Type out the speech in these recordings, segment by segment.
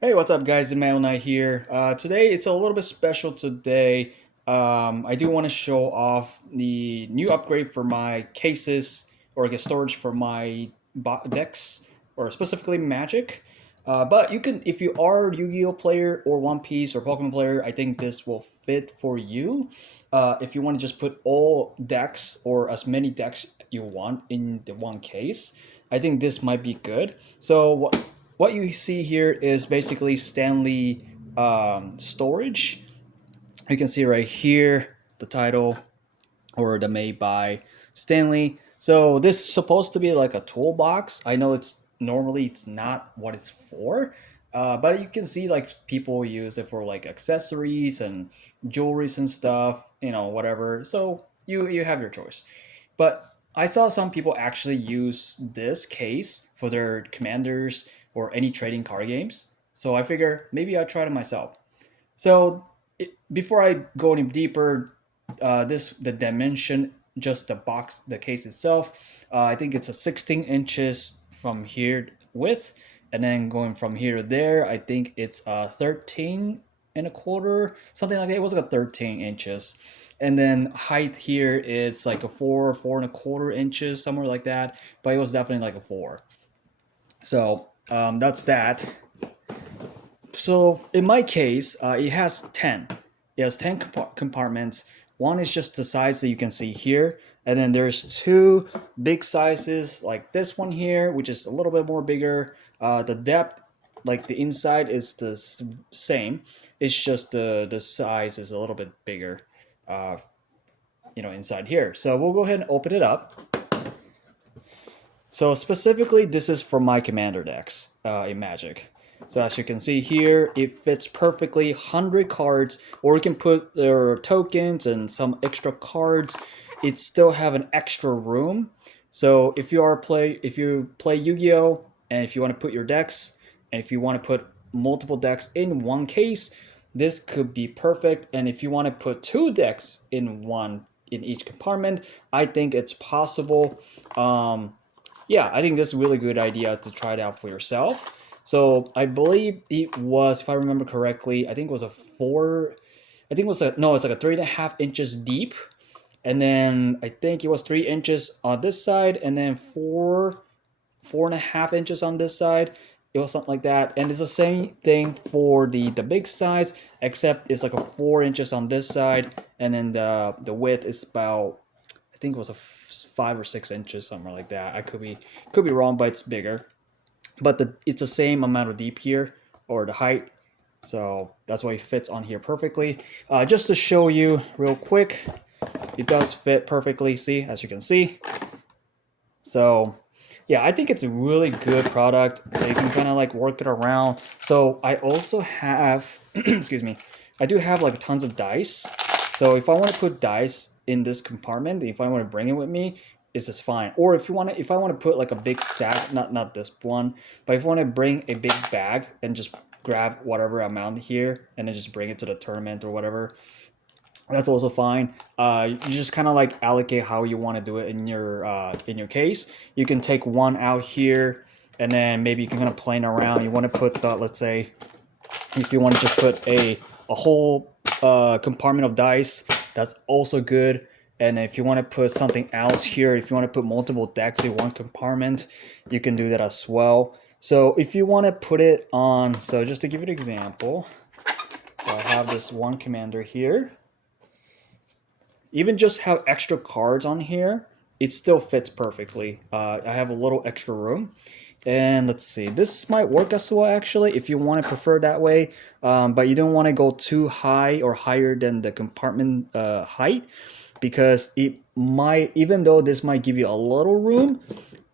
Hey, what's up, guys? Emmanuel Knight here. Today it's a little bit special today. I do want to show off the new upgrade for my cases or I guess storage for my decks or specifically Magic. But you can, if you are a Yu-Gi-Oh player or One Piece or Pokemon player, I think this will fit for you. If you want to just put all decks or as many decks you want in the one case, I think this might be good. So what you see here is basically Stanley storage. You can see right here the title or the made by Stanley. So this is supposed to be like a toolbox. I know it's not what it's for, but you can see like people use it for like accessories and jewelries and stuff, whatever. So you have your choice. But I saw some people actually use this case for their commanders or any trading card games. So I figure maybe I'll try it myself. So before I go any deeper, the dimension, just the box, the case itself, I think it's a 16 inches from here width, and then going from here to there, I think it's 13 and a quarter, something like that. It was like a 13 inches. And then height here it's like a 4 and a quarter inches, somewhere like that. But it was definitely like a 4. So that's that. So in my case, it has 10. It has 10 compartments. One is just the size that you can see here. And then there's two big sizes like this one here, which is a little bit more bigger. The depth, like the inside is the same. It's just the size is a little bit bigger, uh, inside here. So we'll go ahead and open it up. So specifically, this is for my commander decks in Magic. So as you can see here, it fits perfectly 100 cards, or you can put their tokens and some extra cards. It still have an extra room. So if you play Yu-Gi-Oh, and if you want to put your decks, and if you want to put multiple decks in one case, this could be perfect. And if you want to put two decks in each compartment, I think it's possible. Yeah, I think that's a really good idea to try it out for yourself. So I believe it was, if I remember correctly, I think it was a four. I think it was a no, it's like a 3.5 inches deep, and then I think it was 3 inches on this side, and then 4.5 inches on this side. It was something like that, and it's the same thing for the big size, except it's like a 4 inches on this side, and then the width is about, I think it was a 5 or 6 inches, somewhere like that. I could be wrong, but it's bigger. But it's the same amount of deep here, or the height. So that's why it fits on here perfectly. Just to show you real quick, it does fit perfectly. See, as you can see. So yeah, I think it's a really good product. So you can kind of like work it around. So I also have, excuse me, I do have like tons of dice. So if I want to put dice in this compartment, if I want to bring it with me, this is fine. Or if I want to put like a big sack, not this one, but if I want to bring a big bag and just grab whatever amount here and then just bring it to the tournament or whatever, that's also fine. You just kind of like allocate how you want to do it in your case. You can take one out here, and then maybe you can kind of play around. You want to put the, let's say, if you want to just put a whole compartment of dice, that's also good. And if you want to put something else here, if you want to put multiple decks in one compartment, you can do that as well. So if you want to put it on, so just to give you an example, so I have this one commander here. Even just have extra cards on here, it still fits perfectly. I have a little extra room. And let's see, this might work as well actually if you want to prefer that way, but you don't want to go too high or higher than the compartment height, because it might, even though this might give you a little room,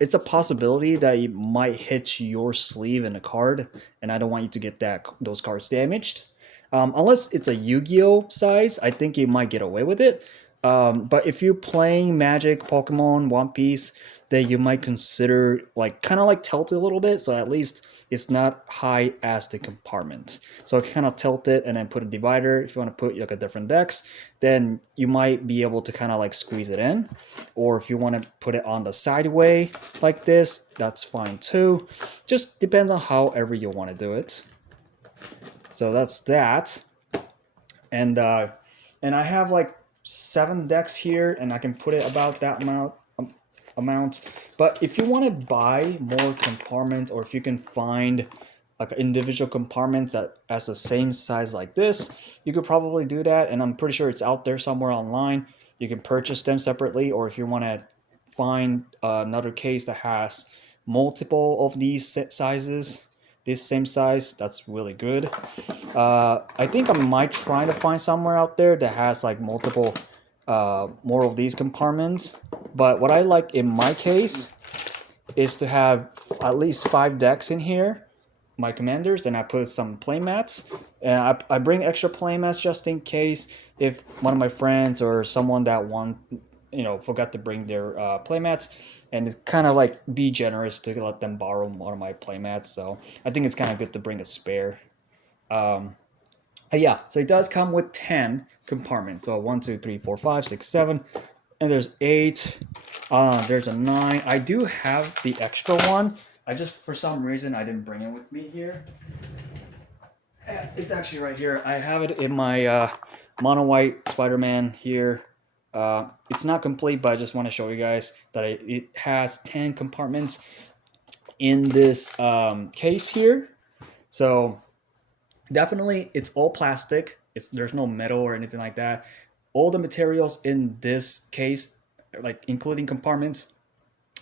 it's a possibility that it might hit your sleeve in a card, and I don't want you to get those cards damaged. Unless it's a Yu-Gi-Oh size, I think you might get away with it. But if you're playing Magic, Pokemon, One Piece, then you might consider like kind of like tilt it a little bit, so at least it's not high as the compartment. So kind of tilt it and then put a divider. If you want to put like a different decks, then you might be able to kind of like squeeze it in. Or if you want to put it on the sideway like this, that's fine too. Just depends on however you want to do it. So that's that. And I have like 7 decks here, and I can put it about that amount. But if you want to buy more compartments, or if you can find like individual compartments that as the same size like this, you could probably do that. And I'm pretty sure it's out there somewhere online. You can purchase them separately, or if you want to find another case that has multiple of these sizes, this same size, that's really good. I think I might try to find somewhere out there that has like multiple, more of these compartments. But what I like in my case is to have at least 5 decks in here, my commanders, and I put some playmats. And I bring extra playmats just in case if one of my friends or someone that forgot to bring their playmats, and it's kind of like be generous to let them borrow one of my playmats. So I think it's kind of good to bring a spare. Yeah, so it does come with 10 compartments. So 1, 2, 3, 4, 5, 6, 7, and there's 8. There's a 9. I do have the extra one. I just, for some reason, I didn't bring it with me here. It's actually right here. I have it in my mono white Spider-Man here. It's not complete, but I just want to show you guys that it has 10 compartments in this case here. So definitely, it's all plastic. There's no metal or anything like that. All the materials in this case, like including compartments,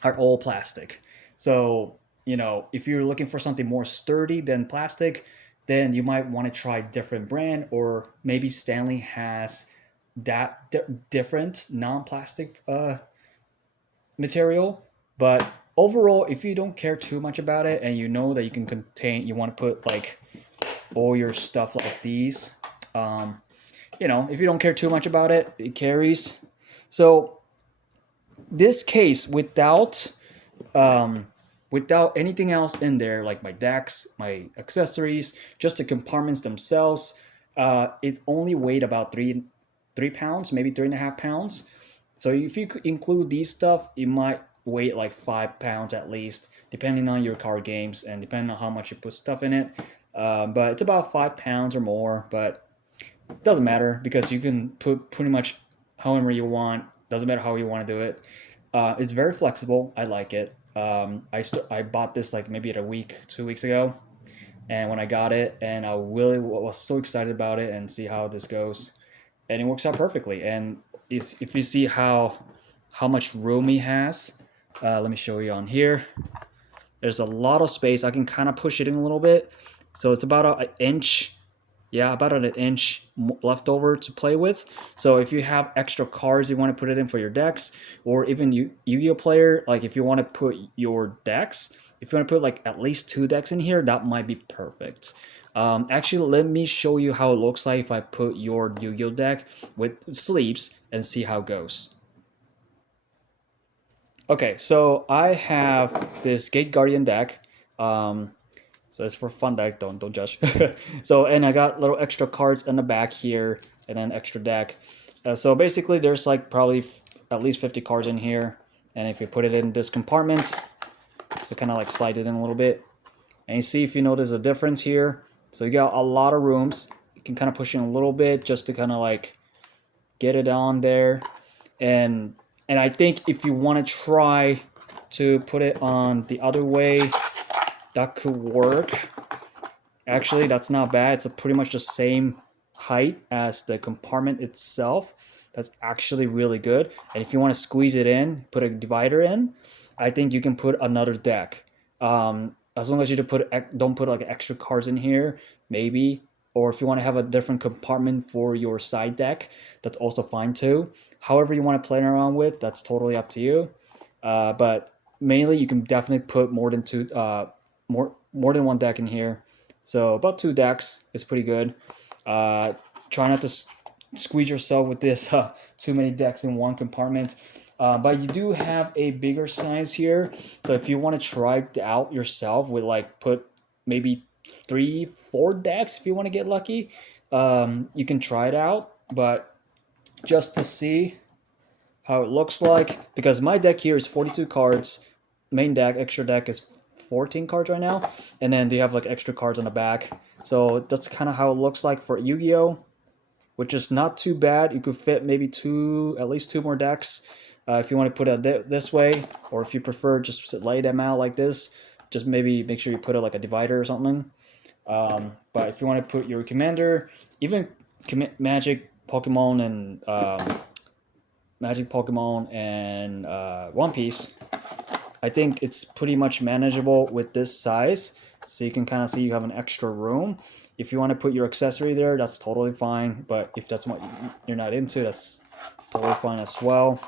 are all plastic. So if you're looking for something more sturdy than plastic, then you might want to try different brand, or maybe Stanley has that different non-plastic material. But overall, if you don't care too much about it, and you know that you want to put like all your stuff like these, if you don't care too much about it, it carries. So this case, without anything else in there, like my decks, my accessories, just the compartments themselves, it only weighed about 3 pounds, maybe 3.5 pounds. So if you include these stuff, it might weigh like 5 pounds at least, depending on your card games and depending on how much you put stuff in it. But it's about 5 pounds or more, but it doesn't matter because you can put pretty much however you want. Doesn't matter how you want to do it. It's very flexible. I like it. I bought this like maybe 2 weeks ago, and when I got it, and I really was so excited about it and see how this goes, and it works out perfectly. And if you see how much room he has, let me show you on here. There's a lot of space. I can kind of push it in a little bit, so it's about an inch. Yeah, about an inch left over to play with. So if you have extra cards you want to put it in for your decks, or even Yu-Gi-Oh player, like if you want to put your decks, if you want to put like at least 2 decks in here, that might be perfect. Actually, let me show you how it looks like if I put your Yu-Gi-Oh deck with sleeves and see how it goes. Okay, so I have this Gate Guardian deck. So it's for fun deck, don't judge. So, and I got little extra cards in the back here, and then extra deck. So basically there's like probably at least 50 cards in here. And if you put it in this compartment, so kind of like slide it in a little bit. And you see if you notice a difference here. So you got a lot of rooms. You can kind of push in a little bit just to kind of like get it on there. And I think if you want to try to put it on the other way, that could work. Actually, that's not bad. It's pretty much the same height as the compartment itself. That's actually really good. And if you want to squeeze it in, put a divider in, I think you can put another deck. As long as you don't put like extra cards in here, maybe. Or if you want to have a different compartment for your side deck, that's also fine too. However you want to play around with, that's totally up to you. But mainly, you can definitely put more than more than one deck in here. So about 2 decks is pretty good. Try not to squeeze yourself with this too many decks in one compartment. But you do have a bigger size here. So if you want to try it out yourself with like put maybe 3-4 decks if you want to get lucky, you can try it out. But just to see how it looks like, because my deck here is 42 cards. Main deck, extra deck is 14 cards right now, and then they have like extra cards on the back. So that's kind of how it looks like for Yu-Gi-Oh, which is not too bad. You could fit maybe at least two more decks if you want to put it this way, or if you prefer just lay them out like this. Just maybe make sure you put it like a divider or something. But if you want to put your commander, even Magic, Pokemon, and One Piece, I think it's pretty much manageable with this size. So you can kind of see you have an extra room. If you want to put your accessory there, that's totally fine. But if that's what you're not into, that's totally fine as well.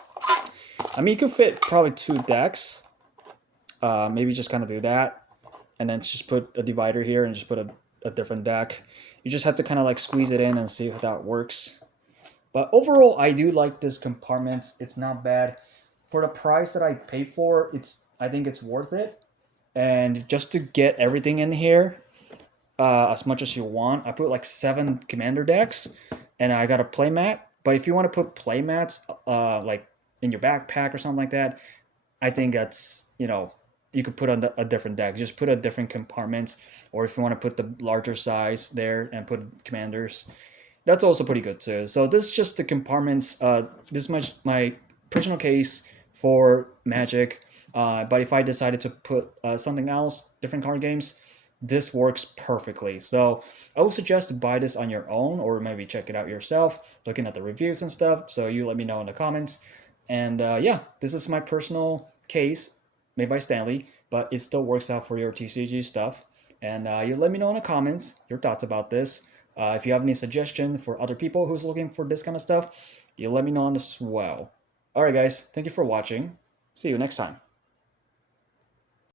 I mean, you could fit probably two decks. Maybe just kind of do that. And then just put a divider here and just put a different deck. You just have to kind of like squeeze it in and see if that works. But overall, I do like this compartment. It's not bad. For the price that I paid for, I think it's worth it. And just to get everything in here, as much as you want, I put like 7 commander decks, and I got a playmat. But if you want to put playmats like in your backpack or something like that, I think that's, you could put on a different deck. Just put a different compartment, or if you want to put the larger size there and put commanders, that's also pretty good too. So this is just the compartments. This is my personal case for Magic. But if I decided to put something else, different card games, this works perfectly. So I would suggest to buy this on your own, or maybe check it out yourself, looking at the reviews and stuff. So you let me know in the comments. And yeah, this is my personal case made by Stanley, but it still works out for your TCG stuff. And you let me know in the comments your thoughts about this. If you have any suggestion for other people who's looking for this kind of stuff, you let me know on as well. Alright guys, thank you for watching. See you next time.